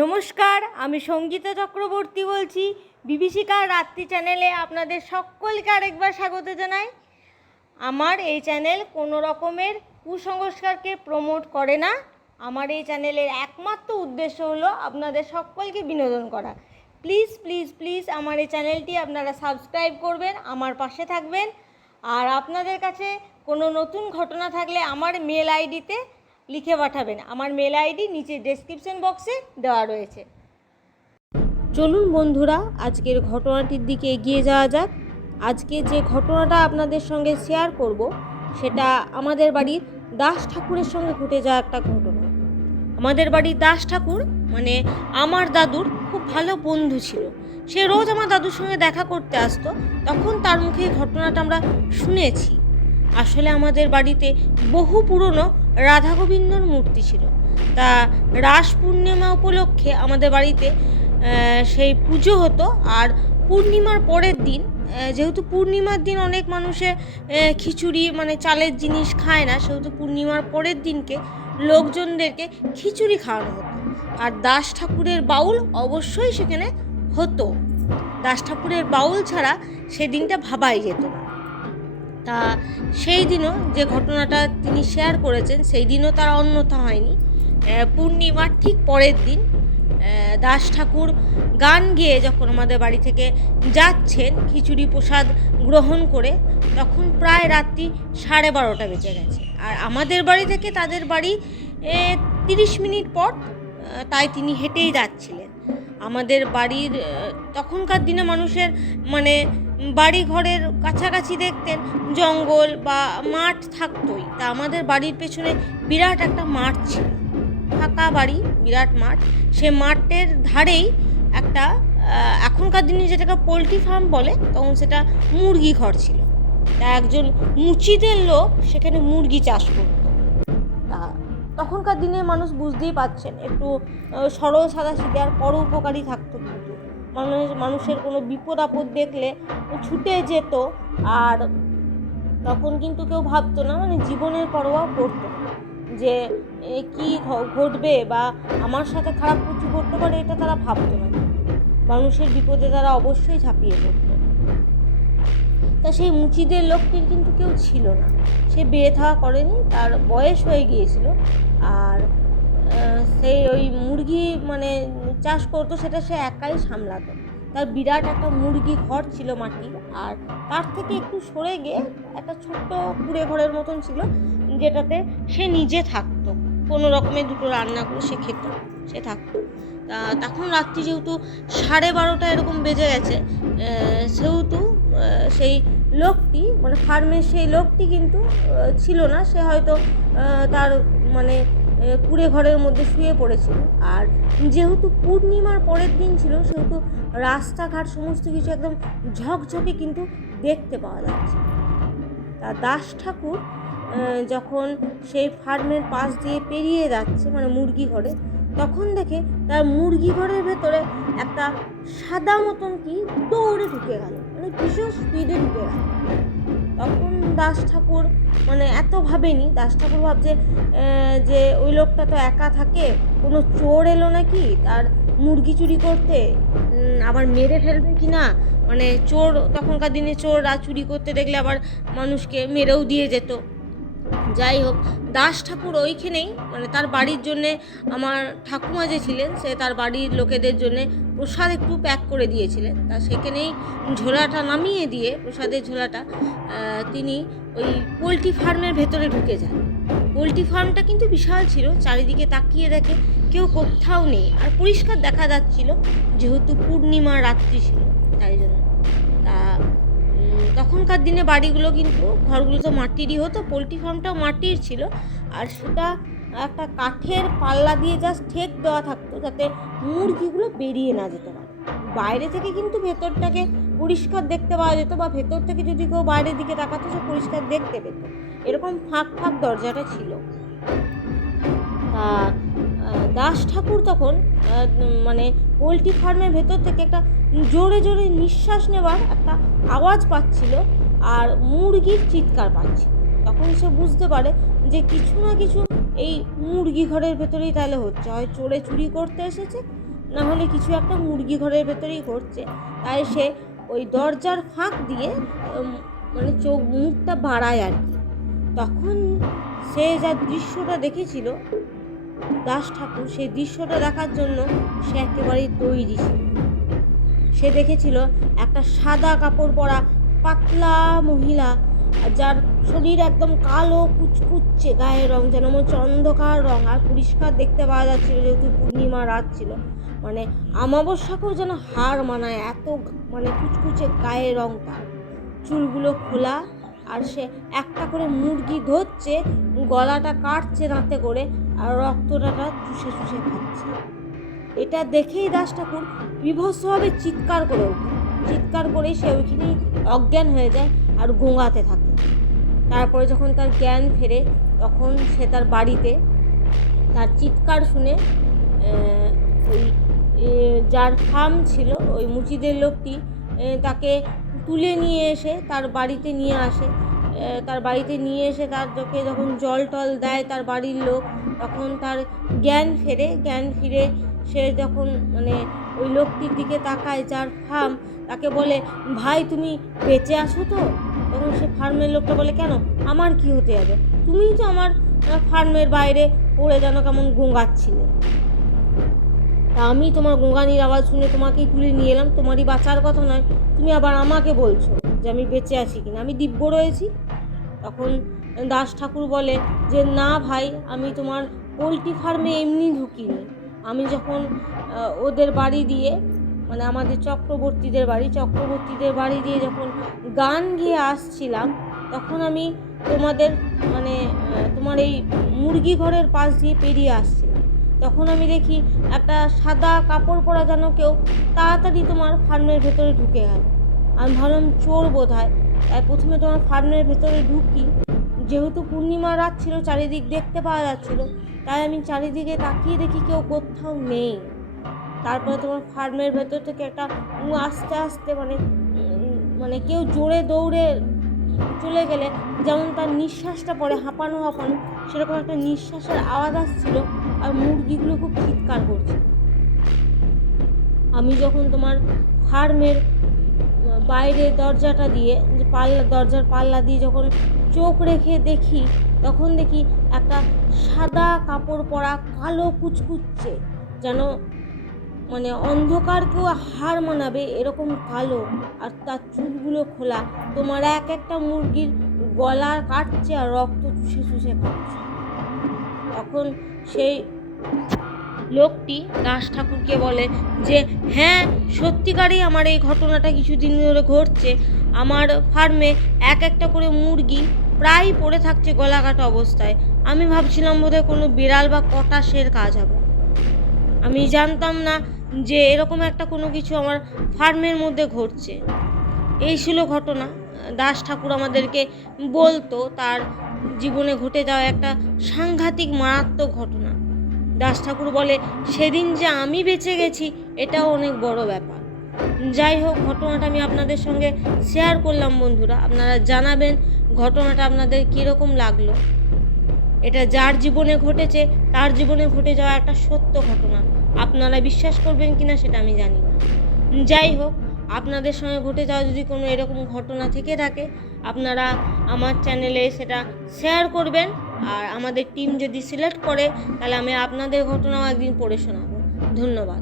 নমস্কার, আমি সঙ্গীতা চক্রবর্তী বলছি। বিভীষিকার রাত্রি চ্যানেলে আপনাদের সকলকে আরেকবার স্বাগত জানাই। আমার এই চ্যানেল কোনো রকমের কুসংস্কারকে প্রমোট করে না। আমার এই চ্যানেলের একমাত্র উদ্দেশ্য হলো আপনাদের সকলকে বিনোদন করা। প্লিজ প্লিজ প্লিজ আমার এই চ্যানেলটি আপনারা সাবস্ক্রাইব করবেন, আমার পাশে থাকবেন। আর আপনাদের কাছে কোনো নতুন ঘটনা থাকলে আমার মেল আইডিতে লিখে পাঠাবেন। আমার মেল আইডি নিচে ডেসক্রিপশন বক্সে দেওয়া রয়েছে। চলুন বন্ধুরা, আজকের ঘটনাটির দিকে এগিয়ে যাওয়া যাক। আজকে যে ঘটনাটা আপনাদের সঙ্গে শেয়ার করব সেটা আমাদের বাড়ির দাস ঠাকুরের সঙ্গে ঘটে যাওয়া একটা ঘটনা। আমাদের বাড়ির দাস ঠাকুর মানে আমার দাদুর খুব ভালো বন্ধু ছিল। সে রোজ আমার দাদুর সঙ্গে দেখা করতে আসতো। তখন তার মুখে ঘটনাটা আমরা শুনেছি। আসলে আমাদের বাড়িতে বহু পুরনো রাধা গোবিন্দর মূর্তি ছিল। তা রাস পূর্ণিমা উপলক্ষে আমাদের বাড়িতে সেই পুজো হতো। আর পূর্ণিমার পরের দিন, যেহেতু পূর্ণিমার দিন অনেক মানুষে খিচুড়ি মানে চালের জিনিস খায় না, সেহেতু পূর্ণিমার পরের দিনকে লোকজনদেরকে খিচুড়ি খাওয়ানো হতো। আর দাস ঠাকুরের বাউল অবশ্যই সেখানে হতো। দাস ঠাকুরের বাউল ছাড়া সেদিনটা ভাবাই যেত না। তা সেই দিনও যে ঘটনাটা তিনি শেয়ার করেছেন সেই দিনও তার অন্যথা হয়নি। পূর্ণিমার ঠিক পরের দিন দাস ঠাকুর গান গেয়ে যখন আমাদের বাড়ি থেকে যাচ্ছেন খিচুড়ি প্রসাদ গ্রহণ করে, তখন প্রায় রাত্রি 12:30 বেজে গেছে। আর আমাদের বাড়ি থেকে তাদের বাড়ি 30 মিনিট পর, তাই তিনি হেঁটেই যাচ্ছিলেন। আমাদের বাড়ির তখনকার দিনে মানুষের মানে বাড়ি ঘরের কাছাকাছি দেখতেন জঙ্গল বা মাঠ থাকতোই। তা আমাদের বাড়ির পেছনে বিরাট একটা মাঠ ছিল, ফাঁকা বাড়ি, বিরাট মাঠ। সে মাঠের ধারেই একটা এখনকার দিনে যেটাকে পোলট্রি ফার্ম বলে, তখন সেটা মুরগি ঘর ছিল। তা একজন মুচিদের লোক সেখানে মুরগি চাষ করত। তা তখনকার দিনে মানুষ বুঝতেই পারছেন একটু সরল সাদাসিধে আর পরোপকারী থাকতো। কিন্তু মানুষের কোনো বিপদ আপদ দেখলে ছুটে যেত। আর তখন কিন্তু কেউ ভাবতো না, মানে জীবনের পরোয়া করতো না যে কি ঘটবে বা আমার সাথে খারাপ কিছু করতে পারে, এটা তারা ভাবতো না। মানুষের বিপদে তারা অবশ্যই ঝাঁপিয়ে পড়তো। তা সেই মুচিদের লোকটির কিন্তু কেউ ছিল না। সে বিয়ে থাওয়া করেনি, তার বয়স হয়ে গিয়েছিল। আর সেই ওই মুরগি মানে চাষ করতো, সেটা সে একাই সামলাতো। তার বিরাট একটা মুরগি ঘর ছিল মাটির। আর তার থেকে একটু সরে গিয়ে একটা ছোট্ট কুঁড়ে ঘরের মতন ছিল, যেটাতে সে নিজে থাকতো। কোনো রকমে দুটো রান্না করে সে খেত, সে থাকতো। তা তখন রাত্রি যেহেতু 12:30 এরকম বেজে গেছে, সেহেতু সেই লোকটি মানে ফার্মের সেই লোকটি কিন্তু ছিল না। সে হয়তো তার মানে কুঁড়ে ঘরের মধ্যে শুয়ে পড়েছিল। আর যেহেতু পূর্ণিমার পরের দিন ছিল, সেহেতু রাস্তাঘাট সমস্ত কিছু একদম ঝকঝকে কিন্তু দেখতে পাওয়া যাচ্ছে। তা দাস ঠাকুর যখন সেই ফার্মের পাশ দিয়ে পেরিয়ে যাচ্ছে মানে মুরগি ঘরে, তখন দেখে তার মুরগি ঘরের ভেতরে একটা সাদা মতন কি দৌড়ে ঢুকে গেল, মানে ভীষণ স্পিডে ঢুকে গেল। তখন দাস ঠাকুর মানে এত ভাবেনি। দাস ঠাকুর ভাবছে যে ওই লোকটা তো একা থাকে, কোনো চোর এলো নাকি তার মুরগি চুরি করতে, আবার মেরে ফেলবে কি না। মানে চোর, তখনকার দিনে চোররা চুরি করতে দেখলে আবার মানুষকে মেরেও দিয়ে যেত। যাই হোক, দাস ঠাকুর ওইখানেই মানে তার বাড়ির জন্যে, আমার ঠাকুমা যে ছিলেন সে তার বাড়ির লোকেদের জন্যে প্রসাদ একটু প্যাক করে দিয়েছিলেন। তা সেখানেই ঝোলাটা নামিয়ে দিয়ে, প্রসাদের ঝোলাটা, তিনি ওই পোলট্রি ফার্মের ভেতরে ঢুকে যান। পোলট্রি ফার্মটা কিন্তু বিশাল ছিল, চারিদিকে তাকিয়ে দেখে কেউ কোথাও নেই। আর পরিষ্কার দেখা যাচ্ছিল, যেহেতু পূর্ণিমার রাত্রি ছিল তাই জন্য। তা তখনকার দিনে বাড়িগুলো কিন্তু ঘরগুলো তো মাটিরই হতো, পোলট্রি ফার্মটাও মাটির ছিল। আর সেটা একটা কাঠের পাল্লা দিয়ে জাস্ট ঠেক দেওয়া থাকতো, যাতে মুরগিগুলো বেরিয়ে না যেতে পারে। বাইরে থেকে কিন্তু ভেতরটাকে পরিষ্কার দেখতে পাওয়া যেত, বা ভেতর থেকে যদি কেউ বাইরের দিকে তাকাতো সে পরিষ্কার দেখতে পেত। এরকম ফাঁক ফাঁক দরজাটা ছিল। তা দাস ঠাকুর তখন মানে পোলট্রি ফার্মের ভেতর থেকে একটা জোরে জোরে নিঃশ্বাস নেওয়ার একটা আওয়াজ পাচ্ছিল, আর মুরগির চিৎকার পাচ্ছিল। তখন সে বুঝতে পারে যে কিছু না কিছু এই মুরগি ঘরের ভেতরেই তাহলে হচ্ছে, হয় চোরে চুরি করতে এসেছে, না হলে কিছু একটা মুরগি ঘরের ভেতরেই ঘটছে। তাই সে ওই দরজার ফাঁক দিয়ে মানে চোখ মুখটা বাড়ায় আর কি। তখন সে যা দৃশ্যটা দেখেছিল দাস ঠাকুর, সেই দৃশ্যটা দেখার জন্য সে একেবারেই তৈরি ছিল। সে দেখেছিল একটা সাদা কাপড় পরা পাতলা মহিলা, যার শরীর একদম কালো কুচকুচ্ছে, গায়ের রং যেন মনে হচ্ছে অন্ধকার রং, আর পরিষ্কার দেখতে পাওয়া যাচ্ছিল যেহেতু পূর্ণিমা রাত ছিল, মানে অমাবস্যাকেও যেন হার মানায় এত মানে কুচকুচে গায়ের রং তার, চুলগুলো খোলা, আর সে একটা করে মুরগি ধরছে, গলাটা কাটছে দাঁতে করে, আর রক্তটা চুষে চুষে খাচ্ছে। এটা দেখেই দাস ঠাকুর বিভৎসভাবে চিৎকার করে ওঠে। চিৎকার করেই সে ওইখানেই অজ্ঞান হয়ে যায় আর গোঙাতে থাকে। তারপরে যখন তার জ্ঞান ফেরে তখন সে তার বাড়িতে তার চিৎকার শুনে ওই যার ফার্ম ছিল ওই মুচিদের লোকটি তাকে তুলে নিয়ে এসে তার বাড়িতে নিয়ে আসে। তার বাড়িতে নিয়ে এসে তাকে যখন জল টল দেয় তার বাড়ির লোক, তখন তার জ্ঞান ফেরে। জ্ঞান ফিরে সে যখন মানে ওই লোকটির দিকে তাকায় যার ফার্ম, তাকে বলে, ভাই তুমি বেঁচে আছো তো? তখন সে ফার্মের লোকটা বলে, কেন, আমার কি হতে যাবে? তুমিই তো আমার ফার্মের বাইরে পড়ে যেন কেমন গোঙাচ্ছিলে, তা আমি তোমার গোঙানির আওয়াজ শুনে তোমাকেই তুলে নিয়ে এলাম, তোমারই বাঁচার কথা নয়, তুমি আবার আমাকে বলছো যে আমি বেঁচে আছি কিনা, আমি দিব্য রয়েছি। তখন দাস ঠাকুর বলে যে, না ভাই, আমি তোমার পোলট্রি ফার্মে এমনি ঢুকিনি। আমি যখন ওদের বাড়ি দিয়ে মানে আমাদের চক্রবর্তীদের বাড়ি দিয়ে যখন গান গেয়ে আসছিলাম, তখন আমি তোমাদের মানে তোমার এই মুরগি ঘরের পাশ দিয়ে পেরিয়ে আসছিলাম। তখন আমি দেখি একটা সাদা কাপড় পরা যেন কেউ তাড়াতাড়ি তোমার ফার্মের ভেতরে ঢুকে গেল। আমি ভাবলাম চোর বোধ হয়, তাই প্রথমে তোমার ফার্মের ভেতরে ঢুকি। যেহেতু পূর্ণিমা রাত ছিল, চারিদিক দেখতে পাওয়া যাচ্ছিল, তাই আমি চারিদিকে তাকিয়ে দেখি কেউ কোথাও নেই। তারপরে তোমার ফার্মের ভেতর থেকে একটা আস্তে আস্তে মানে কেউ জোরে দৌড়ে চলে গেলে যেমন তার নিঃশ্বাসটা পড়ে হাঁপানো হাঁপানো, সেরকম একটা নিঃশ্বাসের আওয়াজ আসছিল, আর মুরগিগুলো খুব চিৎকার করছে। আমি যখন তোমার ফার্মের বাইরে দরজাটা দিয়ে দরজার পাল্লা দিয়ে যখন চোখ রেখে দেখি, তখন দেখি একটা সাদা কাপড় পরা কালো কুচকুচ্ছে, যেন মানে অন্ধকারকেও হার মানাবে এরকম কালো, আর তার চুলগুলো খোলা, তোমার এক একটা মুরগির গলা কাটছে আর রক্ত চুষে চুষে খাচ্ছে। তখন সেই লোকটি দাস ঠাকুরকে বলে যে, হ্যাঁ সত্যিকারই আমার এই ঘটনাটা কিছুদিন ধরে ঘটছে। আমার ফার্মে এক একটা করে মুরগি প্রায় পড়ে থাকছে গলা কাটা অবস্থায়। আমি ভাবছিলাম বোধহয় কোনো বিড়াল বা কটাসের কাজ হবে। আমি জানতাম না যে এরকম একটা কোনো কিছু আমার ফার্মের মধ্যে ঘটছে। এই ছিল ঘটনা। দাস ঠাকুর আমাদেরকে বলতো তার জীবনে ঘটে যাওয়া একটা সাংঘাতিক মারাত্মক ঘটনা। দাস ঠাকুর বলে, সেদিন যে আমি বেঁচে গেছি এটাও অনেক বড় ব্যাপার। যাই হোক, ঘটনাটা আমি আপনাদের সঙ্গে শেয়ার করলাম বন্ধুরা। আপনারা জানাবেন ঘটনাটা আপনাদের কীরকম লাগলো। এটা যার জীবনে ঘটেছে তার জীবনে ঘটে যাওয়া একটা সত্য ঘটনা। আপনারা বিশ্বাস করবেন কিনা সেটা আমি জানি না। যাই হোক, আপনাদের সঙ্গে ঘটে যাওয়া যদি কোনো এরকম ঘটনা থেকে থাকে, আপনারা আমার চ্যানেলে সেটা শেয়ার করবেন। আর আমাদের টিম যদি সিলেক্ট করে, তাহলে আমি আপনাদের ঘটনাও একদিন পড়ে শোনাবো। ধন্যবাদ।